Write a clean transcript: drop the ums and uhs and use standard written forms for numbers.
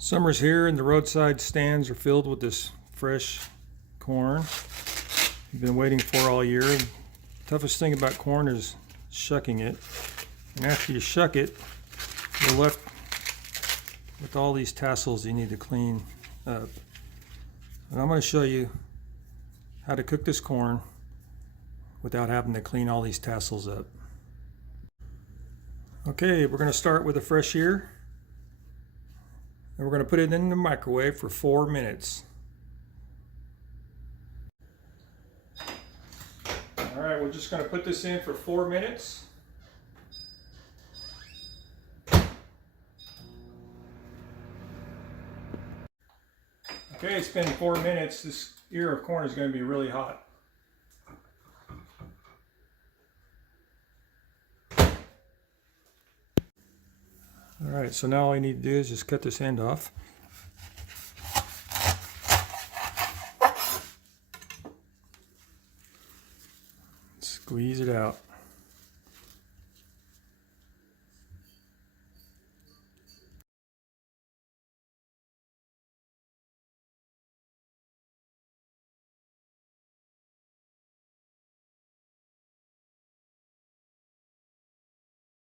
Summer's here and the roadside stands are filled with this fresh corn you've been waiting for all year. The toughest thing about corn is shucking it. And after you shuck it, you're left with all these tassels you need to clean up. And I'm going to show you how to cook this corn without having to clean all these tassels up. Okay, we're going to start with a fresh ear. And we're going to put it in the microwave for 4 minutes. Alright, we're just going to put this in for 4 minutes. Okay, it's been 4 minutes. This ear of corn is going to be really hot. Alright, so now all I need to do is just cut this end off. Squeeze it out.